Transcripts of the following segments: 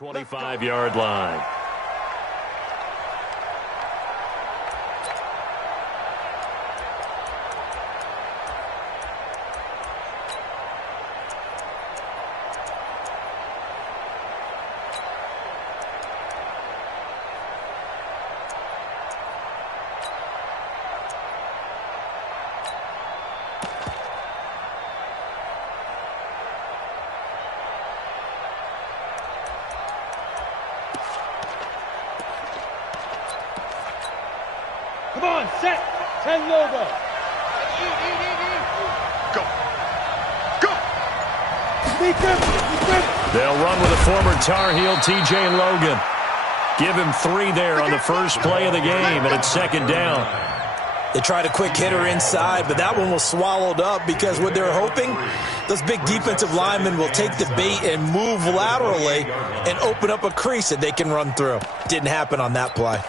25-yard line. Come on, set. 10 logo. Go. Go. They'll run with a former Tar Heel, TJ Logan. Give him 3 there on the first play of the game, and it's second down. They tried a quick hitter inside, but that one was swallowed up because what they're hoping, those big defensive linemen will take the bait and move laterally and open up a crease that they can run through. Didn't happen on that play.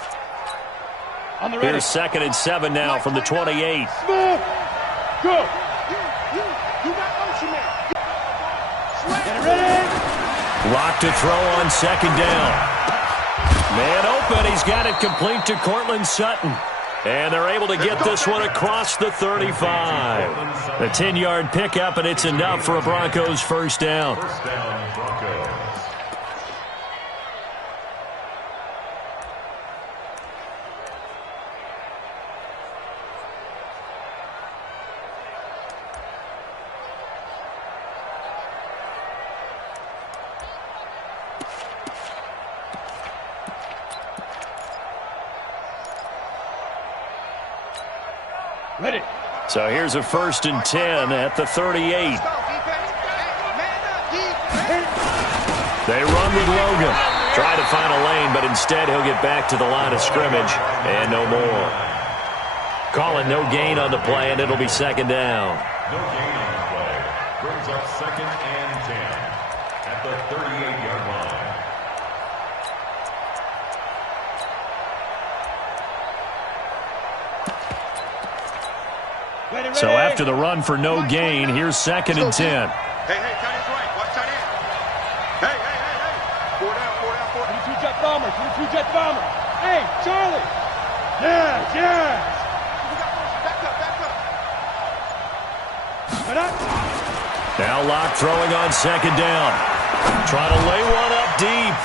Here's 2nd and 7 now from the 28. Smooth. Go. You got motion there. Get ready. Lock to throw on second down. Man open. He's got it complete to Courtland Sutton. And they're able to get this one across the 35. A 10-yard pickup, and it's enough for a Broncos first down. Ready. So here's a 1st and 10 at the 38. They run with Logan. Try to find a lane, but instead he'll get back to the line of scrimmage and no more. Calling no gain on the play, and it'll be second down. No gain on the play. Brings up 2nd and 10 at the 38-yard line. So after the run for no gain, here's 2nd and 10. Hey, tight end's right. Watch tight end. Hey. 4 down. 22 jet bomber. 22 jet bomber. Hey, Charlie. Yes. Back up. Now Locke throwing on second down. Trying to lay one up deep.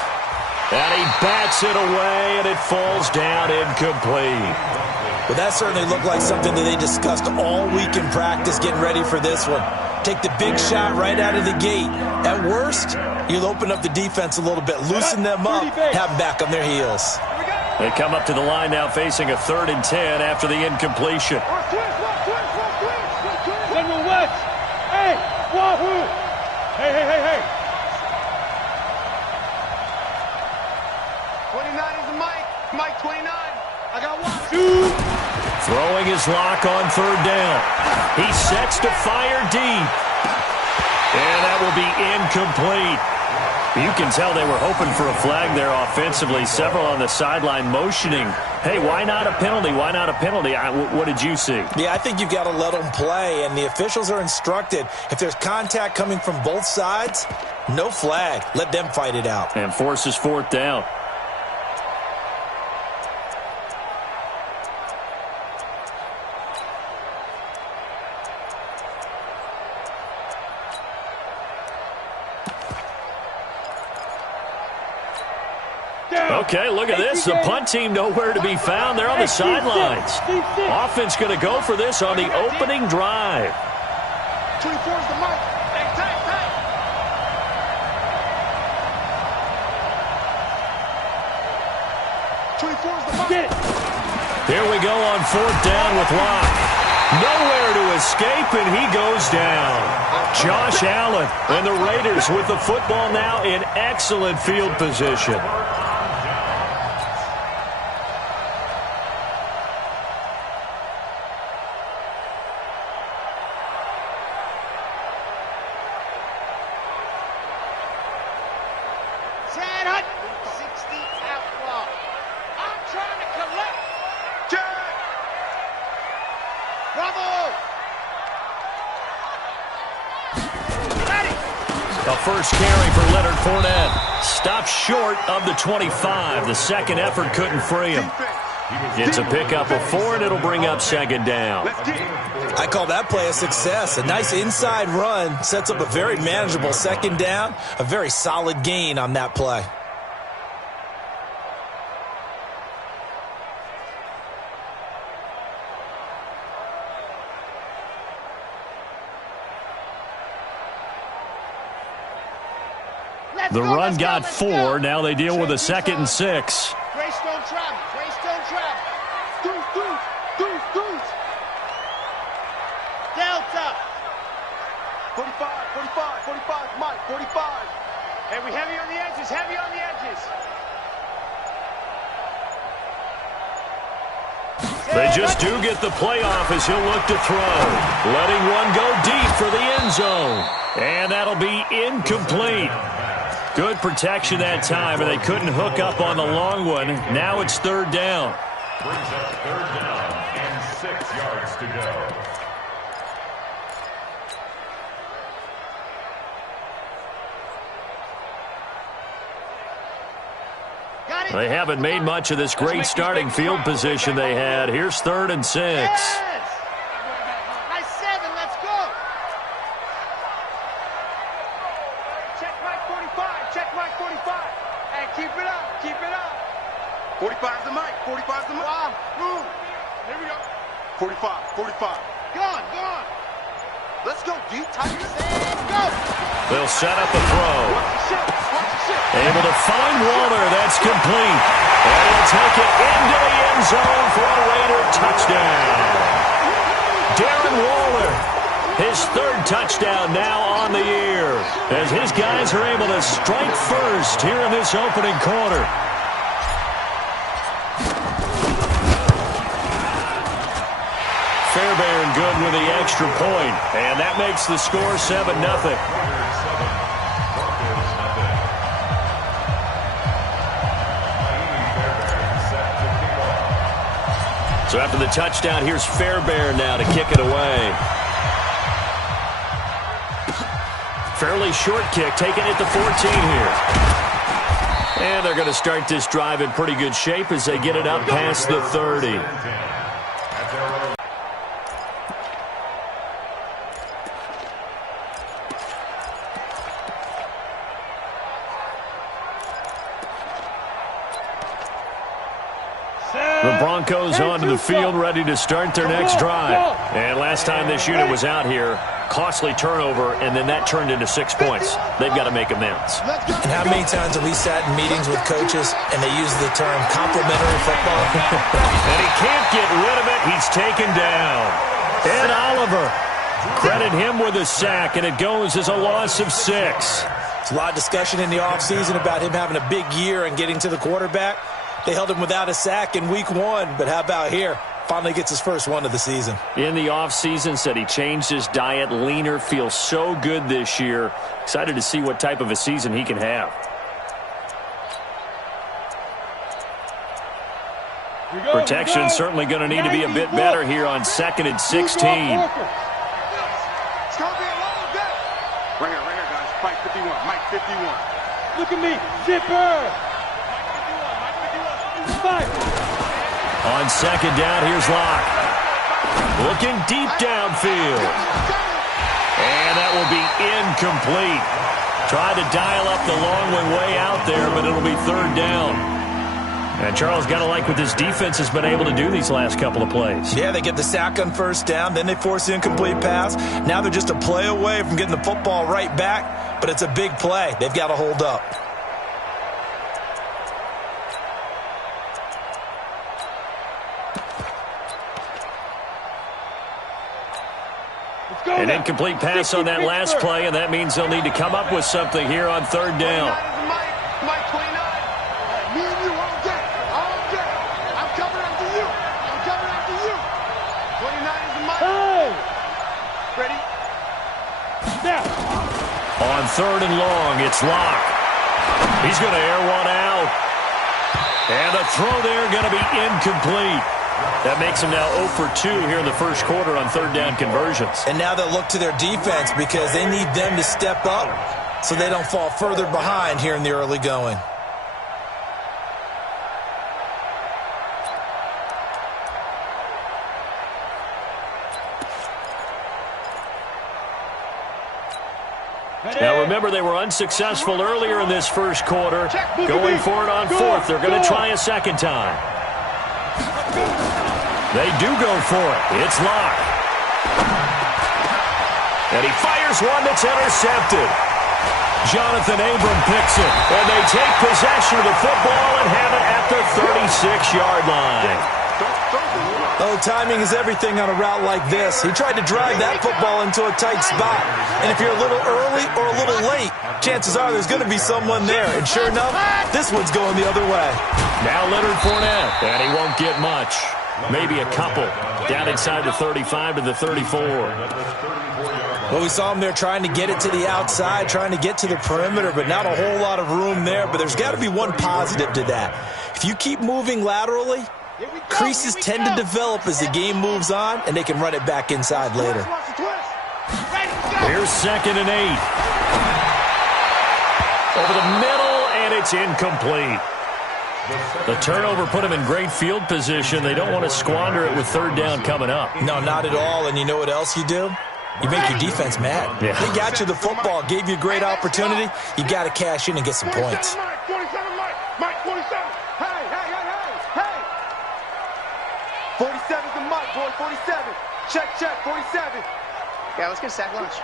And he bats it away, and it falls down incomplete. But that certainly looked like something that they discussed all week in practice getting ready for this one. Take the big shot right out of the gate. At worst, you'll open up the defense a little bit, loosen them up, have them back on their heels. They come up to the line now facing a 3rd and 10 after the incompletion. General West. Hey, wahoo. Hey. 29 is the Mike. Mike 29. I got 1. Throwing his lock on 3rd down. He sets to fire deep. And that will be incomplete. You can tell they were hoping for a flag there offensively. Several on the sideline motioning. Hey, why not a penalty? Why not a penalty? What did you see? Yeah, I think you've got to let them play, and the officials are instructed. If there's contact coming from both sides, no flag. Let them fight it out. And forces 4th down. Okay, look at this. The punt team nowhere to be found. They're on the sidelines. Offense going to go for this on the opening drive. 24 is the Mike. Tag. 24 is the Mike. Here we go on 4th down with Locke. Nowhere to escape, and he goes down. Josh Allen and the Raiders with the football now in excellent field position. A first carry for Leonard Fournette. Stopped short of the 25. The second effort couldn't free him. It's a pickup of 4, and it'll bring up second down. I call that play a success. A nice inside run sets up a very manageable second down. A very solid gain on that play. The run got 4. Now they deal with a 2nd and 6. Greystone travel. Greystone travel. Deuce. Delta. 45, Mike, 45. Hey, we heavy on the edges, They just do get the playoff as he'll look to throw. Letting one go deep for the end zone. And that'll be incomplete. Good protection that time, and they couldn't hook up on the long one. Now it's 3rd down. Brings up 3rd down and 6 yards to go. They haven't made much of this great starting field position they had. Here's 3rd and 6. Yes! Nice 7, let's go. Check Mike 45. Hey, keep it up. 45's the Mike. Move. Here we go. 45. Go on. Let's go, D. Tigers. And go. They'll set up a throw. Able to find Waller. That's complete. And he'll take it into the end zone for a Raider touchdown. Darren Waller, his 3rd touchdown now on the year, as his guys are able to strike first here in this opening quarter. Fairbairn good with the extra point, and that makes the score 7-0. So after the touchdown, here's Fairbairn now to kick it away. Fairly short kick, taking it to 14 here. And they're going to start this drive in pretty good shape as they get it up past the 30. The Broncos onto the field, ready to start their next drive. And last time this unit was out here, costly turnover, and then that turned into 6 points. They've got to make amends. And how many times have we sat in meetings with coaches and they use the term complimentary football? And he can't get rid of it. He's taken down. Ed Oliver, credit him with a sack, and it goes as a loss of 6. There's a lot of discussion in the offseason about him having a big year and getting to the quarterback. They held him without a sack in week 1, but how about here? Finally gets his first one of the season. In the offseason, said he changed his diet, leaner, feels so good this year. Excited to see what type of a season he can have. Protection certainly going to need to be a bit better here on 2nd and 16. It's going to be a long day. Right here, guys. Mike 51. Mike 51. Look at me. Zipper. On 2nd down, here's Locke. Looking deep downfield. And that will be incomplete. Tried to dial up the long one way out there, but it'll be 3rd down. And Charles, got to like what this defense has been able to do these last couple of plays. Yeah, they get the sack on 1st down, then they force the incomplete pass. Now they're just a play away from getting the football right back, but it's a big play. They've got to hold up. An incomplete pass on that last play, and that means they'll need to come up with something here on 3rd down. Mike 29. Me and you all day. I'm coming after you. 29 is the Mike. Hey! Ready? Now. On 3rd and long, it's Locke. He's going to air one out. And the throw there going to be incomplete. That makes him now 0 for 2 here in the first quarter on 3rd down conversions. And now they'll look to their defense because they need them to step up so they don't fall further behind here in the early going. Now remember, they were unsuccessful earlier in this first quarter. Going for it on fourth. They're going to try a second time. They do go for it. It's Locke. And he fires one that's intercepted. Jonathan Abram picks it. And they take possession of the football and have it at the 36-yard line. Oh, timing is everything on a route like this. He tried to drive that football into a tight spot. And if you're a little early or a little late, chances are there's going to be someone there. And sure enough, this one's going the other way. Now Leonard Fournette, and he won't get much. Maybe a couple. Down inside the 35 to the 34. Well, we saw him there trying to get it to the outside, trying to get to the perimeter, but not a whole lot of room there. But there's got to be one positive to that. If you keep moving laterally, creases tend to develop as the game moves on, and they can run it back inside later. Here's 2nd and 8. Over the middle, and it's incomplete. The turnover put them in great field position. They don't want to squander it with 3rd down coming up. No, not at all. And you know what else you do? You make your defense mad. Yeah. They got you the football, gave you a great opportunity. You got to cash in and get some points. 47, Mike, 47. Hey. 47's the Mike, boy, 47. Check, 47. Yeah, let's get a sack lunch.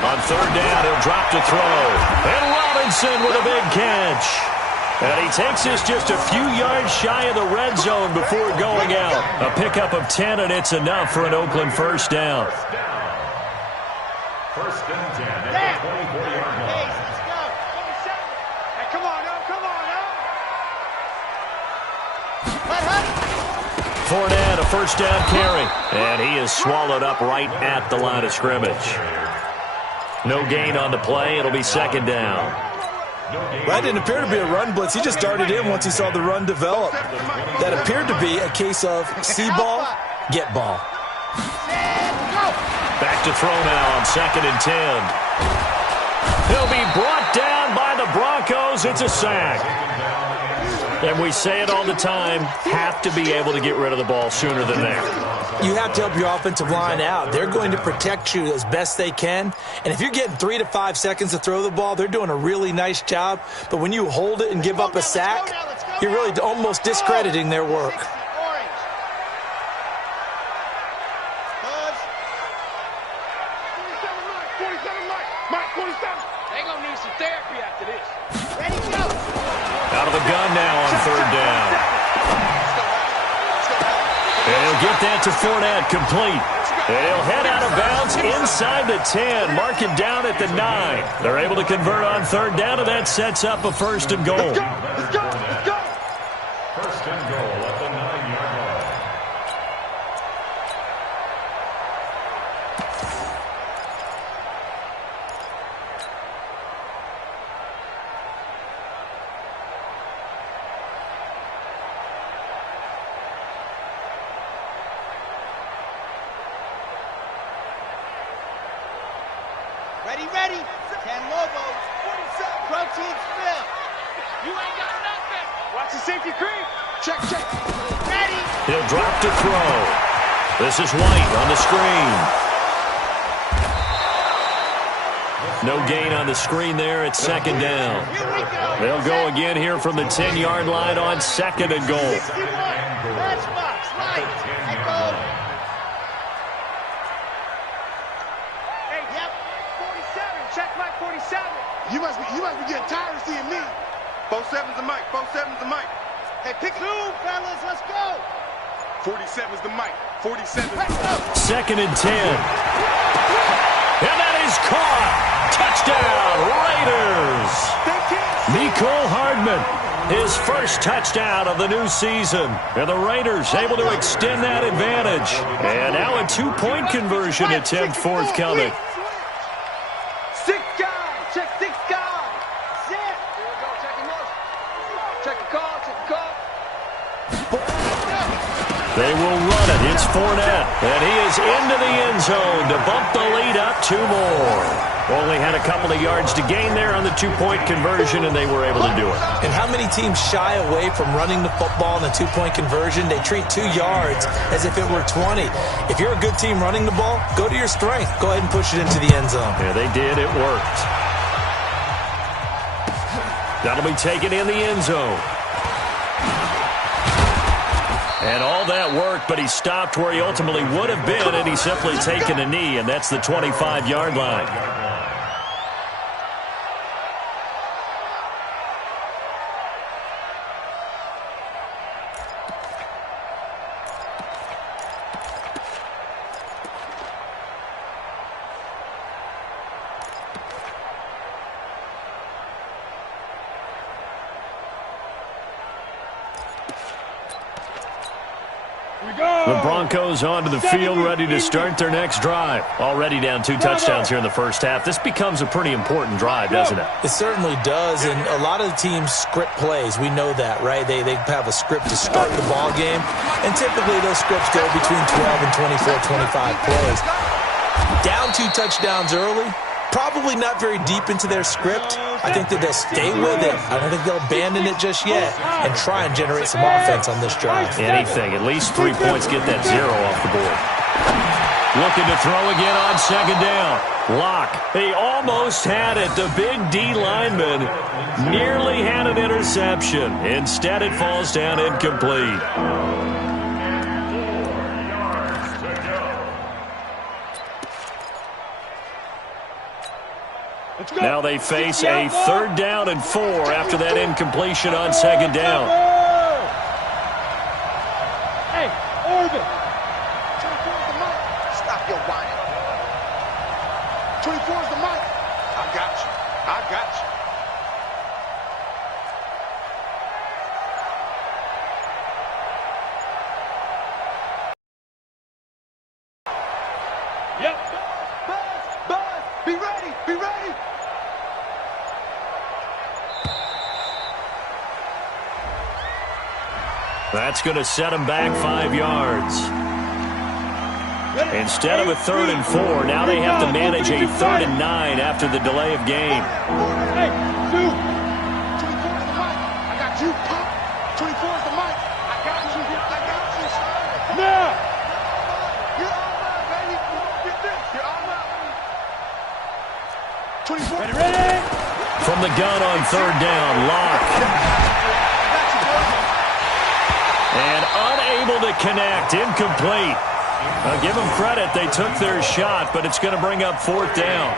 On 3rd down, he'll drop to throw. And Robinson with a big catch. And he takes us just a few yards shy of the red zone before going out. A pickup of 10, and it's enough for an Oakland 1st down. 1st and 10 at the 24-yard line. Let's go. 47. Hey, come on, Fournette, a 1st down carry. And he is swallowed up right at the line of scrimmage. No gain on the play. It'll be 2nd down. That didn't appear to be a run blitz. He just started in once he saw the run develop. That appeared to be a case of see ball, get ball. Back to throw now on 2nd and 10. He'll be brought down by the Broncos. It's a sack. And we say it all the time, have to be able to get rid of the ball sooner than that. You have to help your offensive line out. They're going to protect you as best they can. And if you're getting 3 to 5 seconds to throw the ball, they're doing a really nice job. But when you hold it and give up a sack, you're really almost discrediting their work. They're going to need some therapy after this. Ready, go. Out of the gun now on 3rd down. And he'll get that to Fournette, complete. And he'll head out of bounds inside the 10, mark him down at the 9. They're able to convert on 3rd down, and that sets up a 1st and goal. Let's go. 1st and goal at the 9-yard line. Ready. 10 Lobos. 47. Protein spill. You ain't got nothing. Watch the safety creep. Check. Ready. He'll drop to throw. This is White on the screen. No gain on the screen there. It's 2nd down. Here we go. They'll go again here from the 10-yard line on 2nd and goal. 61. Matchbox. Right. Echo. Hey, yep. 47. Check Mike 47. You must be getting tired of seeing me. 47's the mic. 47's the mic. Hey, pick 2, fellas. Let's go. 47's the mic. 47. Let's go. 2nd and 10. And that is caught. Touchdown, Raiders. Mecole Hardman, his first touchdown of the new season. And the Raiders able to extend that advantage. And now a 2-point conversion attempt forthcoming. 6 guys. Check 6 guys. Zip. Here we go. Check the motion. Check the call. They will run it. It's Fournette. And he is into the end zone to bump the lead up 2 more. Only had a couple of yards to gain there on the 2-point conversion, and they were able to do it. And how many teams shy away from running the football in a 2-point conversion? They treat 2 yards as if it were 20. If you're a good team running the ball, go to your strength. Go ahead and push it into the end zone. Yeah, they did. It worked. That'll be taken in the end zone. And all that worked, but he stopped where he ultimately would have been, and he's simply taken a knee, and that's the 25-yard line. The Broncos onto the field, ready to start their next drive. Already down 2 touchdowns here in the first half. This becomes a pretty important drive, doesn't it? It certainly does, and a lot of the teams script plays. We know that, right? They have a script to start the ball game, and typically those scripts go between 12 and 24, 25 plays. Down 2 touchdowns early, probably not very deep into their script. I think that they'll stay with it. I don't think they'll abandon it just yet and try and generate some offense on this drive. Anything. At least 3 points, get that 0 off the board. Looking to throw again on second down. Locke. He almost had it. The big D lineman nearly had an interception. Instead, it falls down incomplete. Now they face a 3rd down and 4 after that incompletion on second down. Hey, Orbit. 24 is the mic. Stop your whining. 24 is the mic. I got you. I got you. Yep. Buzz, be ready, be ready. That's going to set him back 5 yards. Instead of a 3rd and 4, now they have to manage a 3rd and 9 after the delay of game. Hey, 2. 24 is the mic. I got you, Pop. 24 is the mic. I got you. I got you. Now. You're all right, baby. Get this. You're all right. 24. Ready? From the gun on 3rd down, Locke. And unable to connect, incomplete. I'll give them credit. They took their shot, but it's going to bring up 4th down.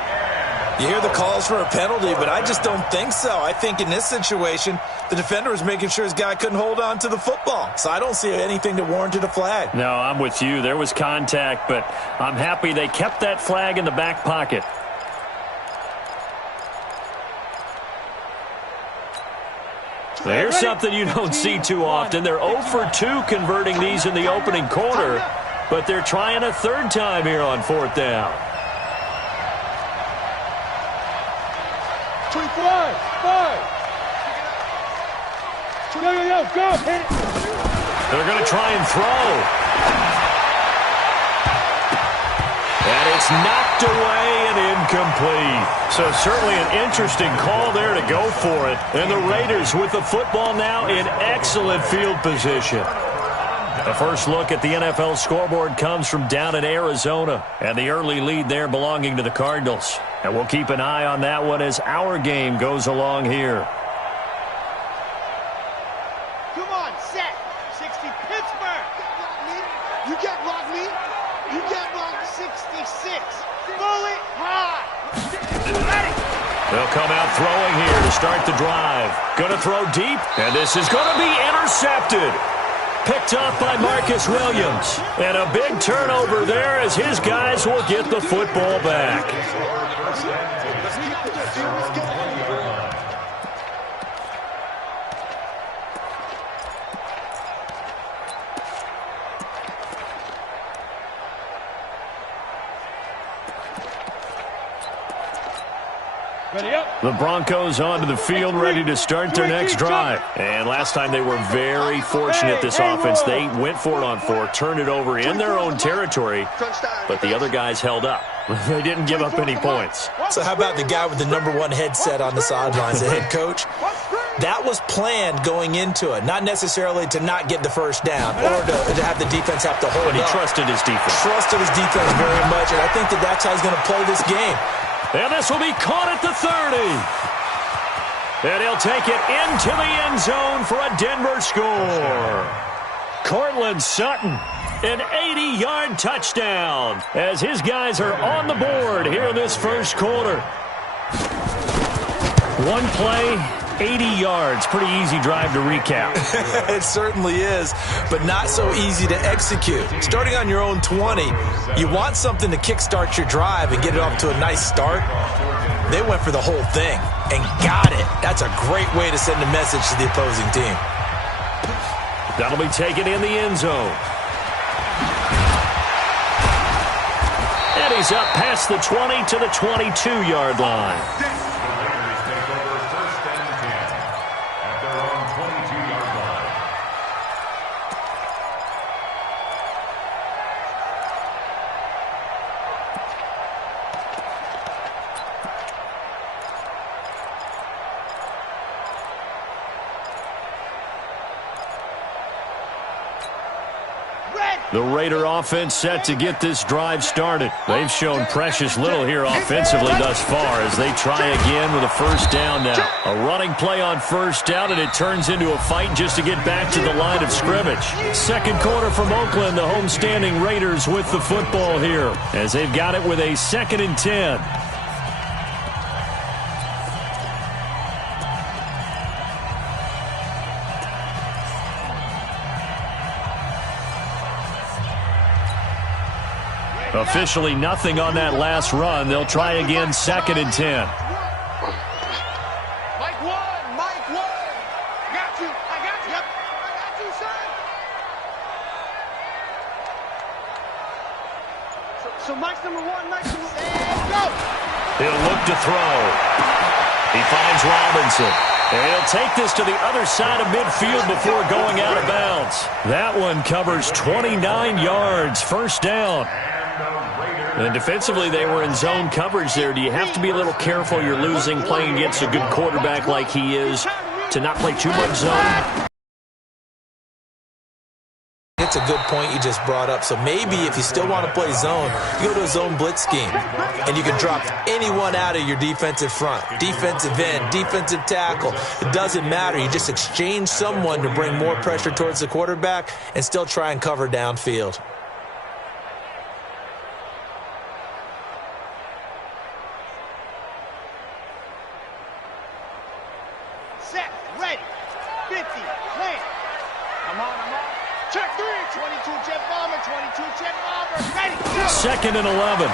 You hear the calls for a penalty, but I just don't think so. I think in this situation, the defender was making sure his guy couldn't hold on to the football. So I don't see anything that warranted a flag. No, I'm with you. There was contact, but I'm happy they kept that flag in the back pocket. There's something you don't see too often. They're 0 for 2 converting these in the opening quarter, but they're trying a 3rd time here on 4th down. 25. 5. Go. Hit it. They're going to try and throw. And it's knocked away and incomplete. So certainly an interesting call there to go for it. And the Raiders with the football now in excellent field position. The first look at the NFL scoreboard comes from down in Arizona. And the early lead there belonging to the Cardinals. And we'll keep an eye on that one as our game goes along here. Come on, set. 60, Pittsburgh. You get block me. You get block 66. Fully high. They'll come out throwing here to start the drive. Going to throw deep, and this is going to be intercepted. Picked up by Marcus Williams. And a big turnover there as his guys will get the football back. Ready up. The Broncos onto the field, ready to start their next drive. And last time they were very fortunate, this offense. They went for it on 4, turned it over in their own territory, but the other guys held up. They didn't give up any points. So how about the guy with the #1 headset on the sidelines, the head coach? That was planned going into it, not necessarily to not get the first down or to have the defense have to hold But he up. trusted his defense. Trusted his defense very much, and I think that's how he's going to play this game. And this will be caught at the 30. And he'll take it into the end zone for a Denver score. Courtland Sutton, an 80-yard touchdown, as his guys are on the board here in this first quarter. One play, 80 yards. Pretty easy drive to recap. It certainly is, but not so easy to execute. Starting on your own 20, you want something to kickstart your drive and get it off to a nice start. They went for the whole thing and got it. That's a great way to send a message to the opposing team. That'll be taken in the end zone. And he's up past the 20 to the 22-yard line. The Raider offense set to get this drive started. They've shown precious little here offensively thus far as they try again with a first down now. A running play on first down, and it turns into a fight just to get back to the line of scrimmage. Second quarter from Oakland, the homestanding Raiders with the football here as they've got it with a 2nd and 10. Officially nothing on that last run. They'll try again, 2nd and 10. Mike 1, Mike 1. Got you. I got you. Yep. I got you, son. So Mike's #1, Mike's #1. Go. He'll look to throw. He finds Robinson. And he'll take this to the other side of midfield before going out of bounds. That one covers 29 yards. First down. And defensively, they were in zone coverage there. Do you have to be a little careful? You're losing playing against a good quarterback like he is to not play too much zone? It's a good point you just brought up. So maybe if you still want to play zone, you go to a zone blitz scheme. And you can drop anyone out of your defensive front. Defensive end, defensive tackle. It doesn't matter. You just exchange someone to bring more pressure towards the quarterback and still try and cover downfield. Set, ready, 50, plan. I'm on. Check 3, 22 jet bomber, 22 jet bomber, ready, go. 2nd and 11.